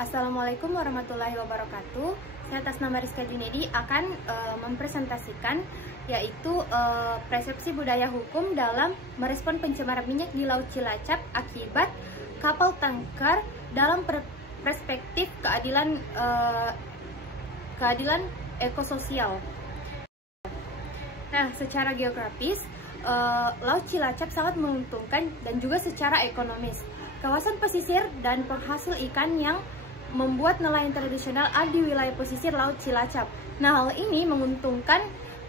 Assalamualaikum warahmatullahi wabarakatuh. Saya atas nama Rizka Junedi akan mempresentasikan yaitu persepsi budaya hukum dalam merespon pencemaran minyak di Laut Cilacap akibat kapal tanker dalam perspektif keadilan ekososial. Nah, secara geografis, Laut Cilacap sangat menguntungkan dan juga secara ekonomis. Kawasan pesisir dan penghasil ikan yang membuat nelayan tradisional ada di wilayah pesisir Laut Cilacap. Nah, hal ini menguntungkan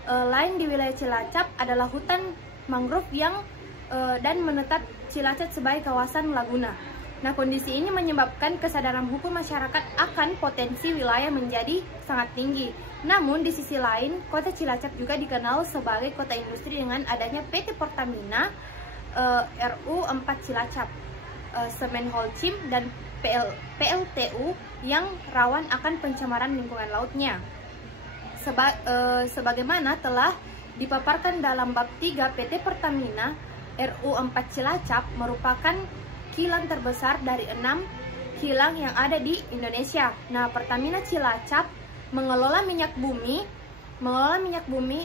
lain di wilayah Cilacap adalah hutan mangrove yang dan menetap Cilacap sebagai kawasan laguna. Nah, kondisi ini menyebabkan kesadaran hukum masyarakat akan potensi wilayah menjadi sangat tinggi. Namun, di sisi lain, kota Cilacap juga dikenal sebagai kota industri dengan adanya PT Pertamina, RU 4 Cilacap, Semen Holcim, dan PLTU yang rawan akan pencemaran lingkungan lautnya. Sebagaimana telah dipaparkan dalam bab 3, PT Pertamina RU 4 Cilacap merupakan kilang terbesar dari 6 kilang yang ada di Indonesia. Nah, Pertamina Cilacap mengelola minyak bumi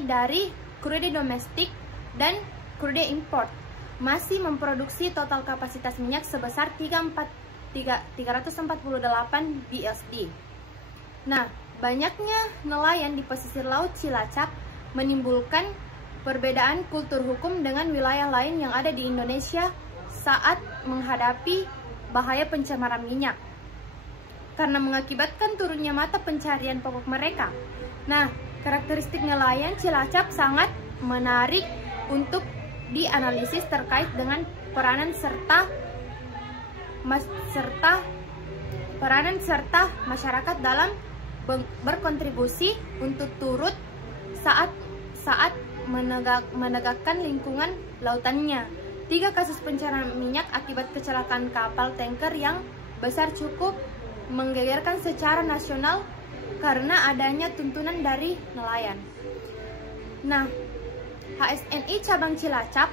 dari crude domestik dan crude import. Masih memproduksi total kapasitas minyak sebesar 348 BSD. Nah, banyaknya nelayan di pesisir Laut Cilacap menimbulkan perbedaan kultur hukum dengan wilayah lain yang ada di Indonesia saat menghadapi bahaya pencemaran minyak, karena mengakibatkan turunnya mata pencarian pokok mereka. Nah, karakteristik nelayan Cilacap sangat menarik untuk dianalisis terkait dengan peranan serta masyarakat dalam berkontribusi untuk turut saat menegakkan lingkungan lautannya. 3 kasus pencemaran minyak akibat kecelakaan kapal tanker yang besar cukup menggegerkan secara nasional karena adanya tuntunan dari nelayan. Nah, HSNI Cabang Cilacap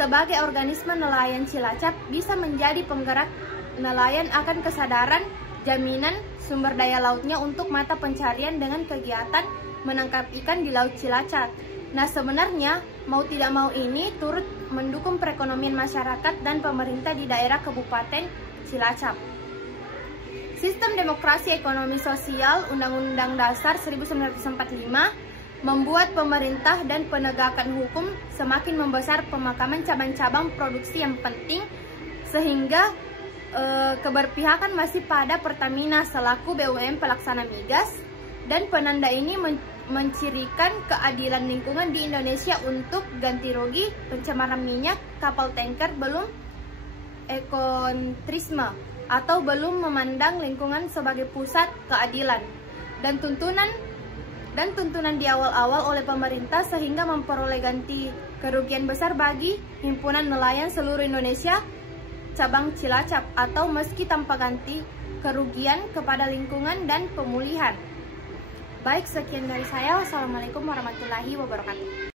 sebagai organisme nelayan Cilacap bisa menjadi penggerak nelayan akan kesadaran jaminan sumber daya lautnya untuk mata pencarian dengan kegiatan menangkap ikan di Laut Cilacap. Nah, sebenarnya mau tidak mau ini turut mendukung perekonomian masyarakat dan pemerintah di daerah Kabupaten Cilacap. Sistem demokrasi ekonomi sosial Undang-Undang Dasar 1945 membuat pemerintah dan penegakan hukum semakin membesar pemakaman cabang-cabang produksi yang penting, sehingga keberpihakan masih pada Pertamina selaku BUMN pelaksana migas, dan penanda ini mencirikan keadilan lingkungan di Indonesia untuk ganti rugi pencemaran minyak kapal tanker belum ekontrisme atau belum memandang lingkungan sebagai pusat keadilan dan tuntunan di awal-awal oleh pemerintah, sehingga memperoleh ganti kerugian besar bagi himpunan nelayan seluruh Indonesia cabang Cilacap, atau meski tanpa ganti kerugian kepada lingkungan dan pemulihan. Baik, sekian dari saya. Wassalamualaikum warahmatullahi wabarakatuh.